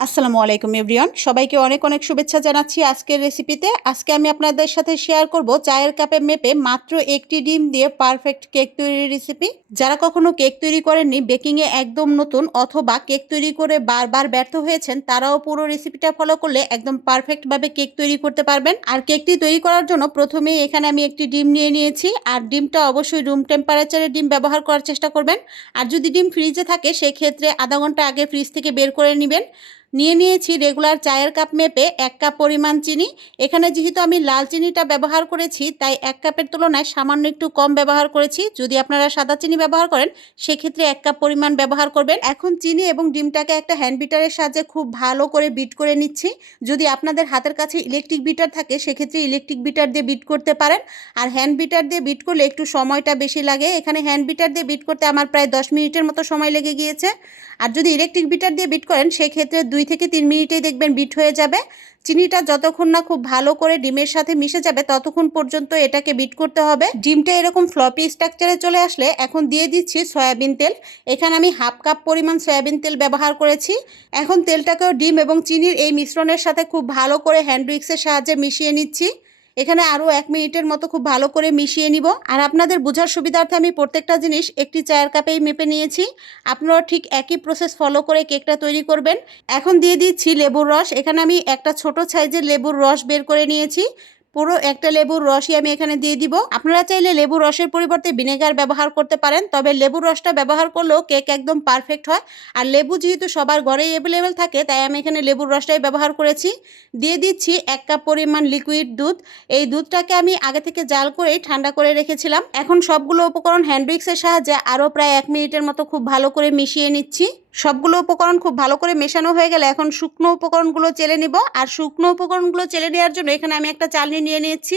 আসসালামু আলাইকুম এভরিওয়ান, সবাইকে অনেক অনেক শুভেচ্ছা জানাচ্ছি। আজকের রেসিপিতে আমি আপনাদের সাথে শেয়ার করব চায়ের কাপে মেপে মাত্র একটি ডিম দিয়ে পারফেক্ট কেক তৈরির রেসিপি। যারা কখনো কেক তৈরি করেননি, বেকিংয়ে একদম নতুন অথবা কেক তৈরি করে বারবার ব্যর্থ হয়েছেন, তারাও পুরো রেসিপিটা ফলো করলে একদম পারফেক্টভাবে কেক তৈরি করতে পারবেন। আর কেকটি তৈরি করার জন্য প্রথমেই এখানে আমি একটি ডিম নিয়ে নিয়েছি। আর ডিমটা অবশ্যই রুম টেম্পারেচারে ডিম ব্যবহার করার চেষ্টা করবেন। আর যদি ডিম ফ্রিজে থাকে সেক্ষেত্রে আধা ঘন্টা আগে ফ্রিজ থেকে বের করে নেবেন। নিয়ে নিয়েছি রেগুলার চায়ের কাপ মেপে 1 কাপ পরিমাণ চিনি। এখানে যেহেতু আমি লাল চিনিটা ব্যবহার করেছি, তাই 1 কাপের তুলনায় সামান্য একটু কম ব্যবহার করেছি। যদি আপনারা সাদা চিনি ব্যবহার করেন সেক্ষেত্রে 1 কাপ পরিমাণ ব্যবহার করবেন। এখন চিনি এবং ডিমটাকে একটা হ্যান্ড বিটারের সাহায্যে খুব ভালো করে বিট করে নিচ্ছি। যদি আপনাদের হাতের কাছে ইলেকট্রিক বিটার থাকে সেক্ষেত্রে ইলেকট্রিক বিটার দিয়ে বিট করতে পারেন। আর হ্যান্ড বিটার দিয়ে বিট করলে একটু সময়টা বেশি লাগে। এখানে হ্যান্ড বিটার দিয়ে বিট করতে আমার প্রায় 10 মিনিটের মতো সময় লেগে গিয়েছে। আর যদি ইলেকট্রিক বিটার দিয়ে বিট করেন সেক্ষেত্রে 2 থেকে 3 মিনিটেই দেখবেন বিট হয়ে যাবে। চিনিটা যতক্ষণ না খুব ভালো করে ডিমের সাথে মিশে যাবে ততক্ষণ পর্যন্ত এটাকে বিট করতে হবে। ডিমটা এরকম ফ্লপি স্ট্রাকচারে চলে আসলে এখন দিয়ে দিচ্ছি সয়াবিন তেল। এখানে আমি 1/2 কাপ পরিমাণ সয়াবিন তেল ব্যবহার করেছি। এখন তেলটাকেও ডিম এবং চিনির এই মিশ্রণের সাথে খুব ভালো করে হ্যান্ড উইক্সের সাহায্যে মিশিয়ে নিচ্ছি। এখানে আরও 1 মিনিটের মতো খুব ভালো করে মিশিয়ে নিব। আর আপনাদের বোঝার সুবিধার্থে আমি প্রত্যেকটা জিনিস একটি চায়ের কাপেই মেপে নিয়েছি। আপনারা ঠিক একই প্রসেস ফলো করে কেকটা তৈরি করবেন। এখন দিয়ে দিচ্ছি লেবুর রস। এখানে আমি একটা ছোট সাইজের লেবুর রস বের করে নিয়েছি। পুরো একটা লেবুর রসই আমি এখানে দিয়ে দিব। আপনারা চাইলে লেবুর রসের পরিবর্তে ভিনেগার ব্যবহার করতে পারেন, তবে লেবুর রসটা ব্যবহার করলেও কেক একদম পারফেক্ট হয়। আর লেবু যেহেতু সবার ঘরেই অ্যাভেলেবেল থাকে তাই আমি এখানে লেবুর রসটাই ব্যবহার করেছি। দিয়ে দিচ্ছি 1 কাপ পরিমাণ লিকুইড দুধ। এই দুধটাকে আমি আগে থেকে জাল করেই ঠান্ডা করে রেখেছিলাম। এখন সবগুলো উপকরণ হ্যান্ড উইক্সের সাহায্যে আরও প্রায় 1 মিনিটের মতো খুব ভালো করে মিশিয়ে নিচ্ছি। সবগুলো উপকরণ খুব ভালো করে মেশানো হয়ে গেলে এখন শুকনো উপকরণগুলো চেলে নিব। আর শুকনো উপকরণগুলো চেলে নেওয়ার জন্য এখানে আমি একটা চালনি নিয়ে নিয়েছি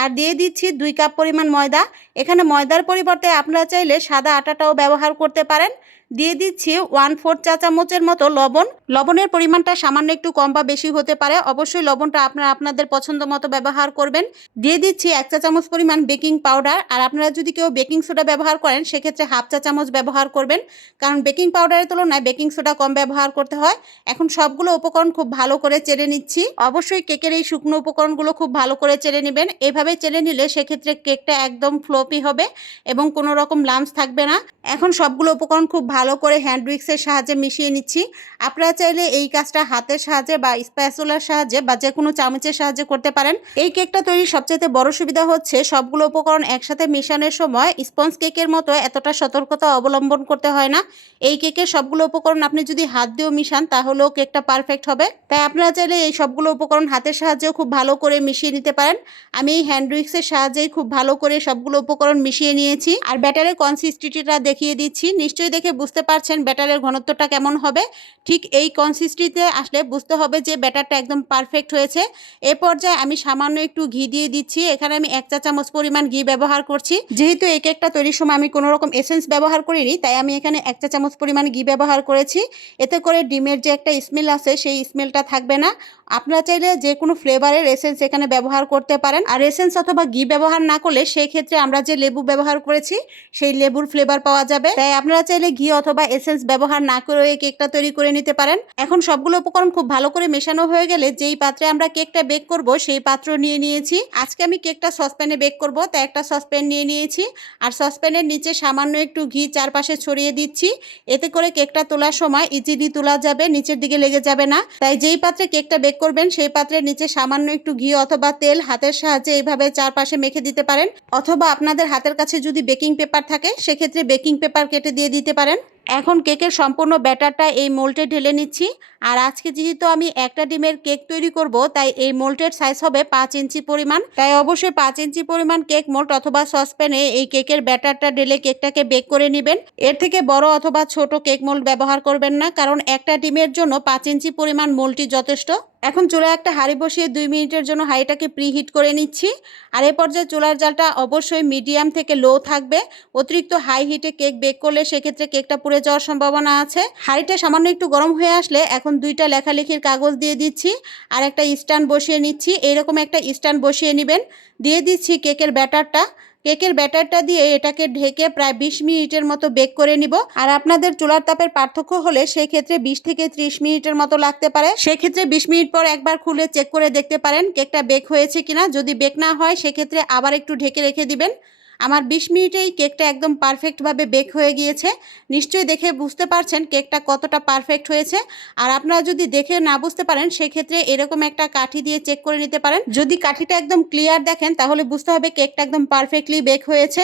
আর দিয়ে দিচ্ছি 2 কাপ পরিমাণ ময়দা। এখানে ময়দার পরিবর্তে আপনারা চাইলে সাদা আটাটাও ব্যবহার করতে পারেন। দিয়ে দিচ্ছি 1/4 চা চামচের মতো লবণ। লবণের পরিমাণটা সামান্য একটু কম বা বেশি হতে পারে, অবশ্যই লবণটা আপনারা আপনাদের পছন্দ মতো ব্যবহার করবেন। দিয়ে দিচ্ছি 1 চা চামচ পরিমাণ বেকিং পাউডার। আর আপনারা যদি কেউ বেকিং সোডা ব্যবহার করেন সেক্ষেত্রে 1/2 চা চামচ ব্যবহার করবেন, কারণ বেকিং পাউডারের তুলনায় বেকিং সোডা কম ব্যবহার করতে হয়। এখন সবগুলো উপকরণ খুব ভালো করে চেলে নিচ্ছি। অবশ্যই কেকের এই শুকনো উপকরণগুলো খুব ভালো করে চেলে নেবেন। এভাবে চেলে নিলে সেক্ষেত্রে কেকটা একদম ফ্লপি হবে এবং কোনো রকম লাম্পস থাকবে না। এখন সবগুলো উপকরণ খুব ভালো করে হ্যান্ড উইক্সের সাহায্যে মিশিয়ে নিচ্ছি। আপনারা চাইলে এই কাজটা হাতের সাহায্যে বা স্প্যাচুলার সাহায্যে বা যে কোনো চামচের সাহায্যে করতে পারেন। এই কেকটা তৈরির সবচেয়ে বড় সুবিধা হচ্ছে সবগুলো উপকরণ একসাথে মেশানোর সময় স্পঞ্জ কেকের মতো এতটা সতর্কতা অবলম্বন করতে হয় না। এই কেকের সবগুলো উপকরণ আপনি যদি হাত দিয়েও মিশান তাহলেও কেকটা পারফেক্ট হবে। তাই আপনারা চাইলে এই সবগুলো উপকরণ হাতের সাহায্যেও খুব ভালো করে মিশিয়ে নিতে পারেন। আমি এই হ্যান্ড উইক্সের সাহায্যেই খুব ভালো করে সবগুলো উপকরণ মিশিয়ে নিয়েছি। আর ব্যাটারের কনসিস্টেন্সিটা দেখিয়ে দিচ্ছি। নিশ্চয়ই দেখে বুঝতে পারছেন ব্যাটারের ঘনত্বটা কেমন হবে। ঠিক এই কনসিস্টেন্সিতে আসলে বুঝতে হবে যে ব্যাটারটা একদম পারফেক্ট হয়েছে। এ পর্যায়ে আমি সামান্য একটু ঘি দিয়ে দিচ্ছি। এখানে আমি 1 চা চামচ পরিমাণ ঘি ব্যবহার করছি। যেহেতু এই কেকটা তৈরির সময় আমি কোনো রকম এসেন্স ব্যবহার করিনি, তাই আমি এখানে 1 চা চামচ পরিমাণ ঘি ব্যবহার করেছি। এতে করে ডিমের যে একটা স্মেল আছে সেই স্মেলটা থাকবে না। আপনারা চাইলে যে কোনো ফ্লেভারের এসেন্স এখানে ব্যবহার করতে পারেন। আর এসেন্স অথবা ঘি ব্যবহার না করলে সেই ক্ষেত্রে আমরা যে লেবু ব্যবহার করেছি সেই লেবুর ফ্লেভার পাওয়া যাবে। তাই আপনারা চাইলে ঘি অথবা এসেন্স ব্যবহার না করে এই কেকটা তৈরি করে নিতে পারেন। এখন সবগুলো উপকরণ খুব ভালো করে মেশানো হয়ে গেলে যেই পাত্রে আমরা কেকটা বেক করব সেই পাত্র নিয়ে নিয়েছি। আজকে আমি কেকটা সসপ্যানে বেক করব, তাই একটা সসপ্যান নিয়ে নিয়েছি। আর সসপ্যানের নিচে সামান্য একটু ঘি চারপাশে ছড়িয়ে দিচ্ছি। এতে করে কেকটা তোলার সময় ইজিলি তোলা যাবে, নিচের দিকে লেগে যাবে না। তাই যেই পাত্রে কেকটা বেক করবেন সেই পাত্রের নিচে সামান্য একটু ঘি অথবা তেল হাতের সাহায্যে এইভাবে চারপাশে মেখে দিতে পারেন। অথবা আপনাদের হাতের কাছে যদি বেকিং পেপার থাকে সেক্ষেত্রে বেকিং পেপার কেটে দিয়ে দিতে পারেন। এখন কেকের সম্পূর্ণ ব্যাটারটা এই মোল্ডে ঢেলে নিচ্ছি। আর আজকে যেহেতু আমি একটা ডিমের কেক তৈরি করব তাই এই মোল্ডের সাইজ হবে 5 ইঞ্চি পরিমাণ। তাই অবশ্যই 5 ইঞ্চি পরিমাণ কেক মোল্ড অথবা সসপ্যানে এই কেকের ব্যাটারটা ঢেলে কেকটাকে বেক করে নেবেন। এর থেকে বড় অথবা ছোট কেক মোল্ড ব্যবহার করবেন না, কারণ একটা ডিমের জন্য 5 ইঞ্চি পরিমাণ মোল্ডটি যথেষ্ট। এখন চুলায় একটা হাঁড়ি বসিয়ে 2 মিনিটের জন্য হাঁড়িটাকে প্রিহিট করে নিচ্ছি। আর এই পর্যায়ে চুলার জালটা অবশ্যই মিডিয়াম থেকে লো থাকবে। অতিরিক্ত হাই হিটে কেক বেক করলে সেক্ষেত্রে কেকটা পুড়ে যাওয়ার সম্ভাবনা আছে। হাঁড়িটা সামান্য একটু গরম হয়ে আসলে এখন 2টা লেখালেখির কাগজ দিয়ে দিচ্ছি আর একটা স্ট্যান্ড বসিয়ে নিচ্ছি। এইরকম একটা স্ট্যান্ড বসিয়ে নেবেন। দিয়ে দিচ্ছি কেকের ব্যাটারটা। কেকের ব্যাটারটা দিয়ে এটাকে ঢেকে প্রায় 20 মিনিটের মতো বেক করে নিব। আর আপনাদের চুলার তাপের পার্থক্য হলে সেই ক্ষেত্রে 20 থেকে 30 মিনিটের মতো লাগতে পারে। সেক্ষেত্রে 20 মিনিট পর একবার খুলে চেক করে দেখতে পারেন কেকটা বেক হয়েছে কিনা। যদি বেক না হয় সেক্ষেত্রে আবার একটু ঢেকে রেখে দিবেন। আমার 20 মিনিটেই কেকটা একদম পারফেক্টভাবে বেক হয়ে গিয়েছে। নিশ্চয়ই দেখে বুঝতে পারছেন কেকটা কতটা পারফেক্ট হয়েছে। আর আপনারা যদি দেখে না বুঝতে পারেন সেক্ষেত্রে এরকম একটা কাঠি দিয়ে চেক করে নিতে পারেন। যদি কাঠিটা একদম ক্লিয়ার দেখেন তাহলে বুঝতে হবে কেকটা একদম পারফেক্টলি বেক হয়েছে।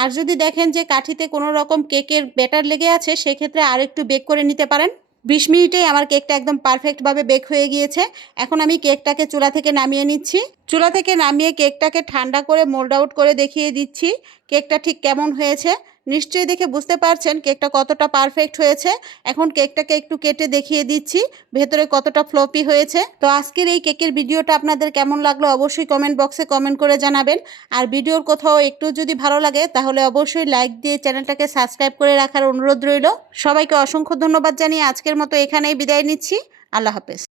আর যদি দেখেন যে কাঠিতে কোনো রকম কেকের ব্যাটার লেগে আছে সেক্ষেত্রে আর একটু বেক করে নিতে পারেন। 20 মিনিটেই আমার কেকটা একদম পারফেক্টভাবে বেক হয়ে গিয়েছে। এখন আমি কেকটাকে চুলা থেকে নামিয়ে নিচ্ছি। চুলা থেকে নামিয়ে কেকটাকে ঠান্ডা করে মোল্ড আউট করে দেখিয়ে দিচ্ছি কেকটা ঠিক কেমন হয়েছে। নিশ্চয়ই দেখে বুঝতে পারছেন কেকটা কতটা পারফেক্ট হয়েছে। এখন কেকটাকে একটু কেটে দেখিয়ে দিচ্ছি ভেতরে কতটা ফ্লপি হয়েছে। তো আজকের এই কেকের ভিডিওটা আপনাদের কেমন লাগলো অবশ্যই কমেন্ট বক্সে কমেন্ট করে জানাবেন। আর ভিডিওর কোথাও একটু যদি ভালো লাগে তাহলে অবশ্যই লাইক দিয়ে চ্যানেলটাকে সাবস্ক্রাইব করে রাখার অনুরোধ রইল। সবাইকে অসংখ্য ধন্যবাদ জানিয়ে আজকের মতো এখানেই বিদায় নিচ্ছি। আল্লাহ হাফেজ।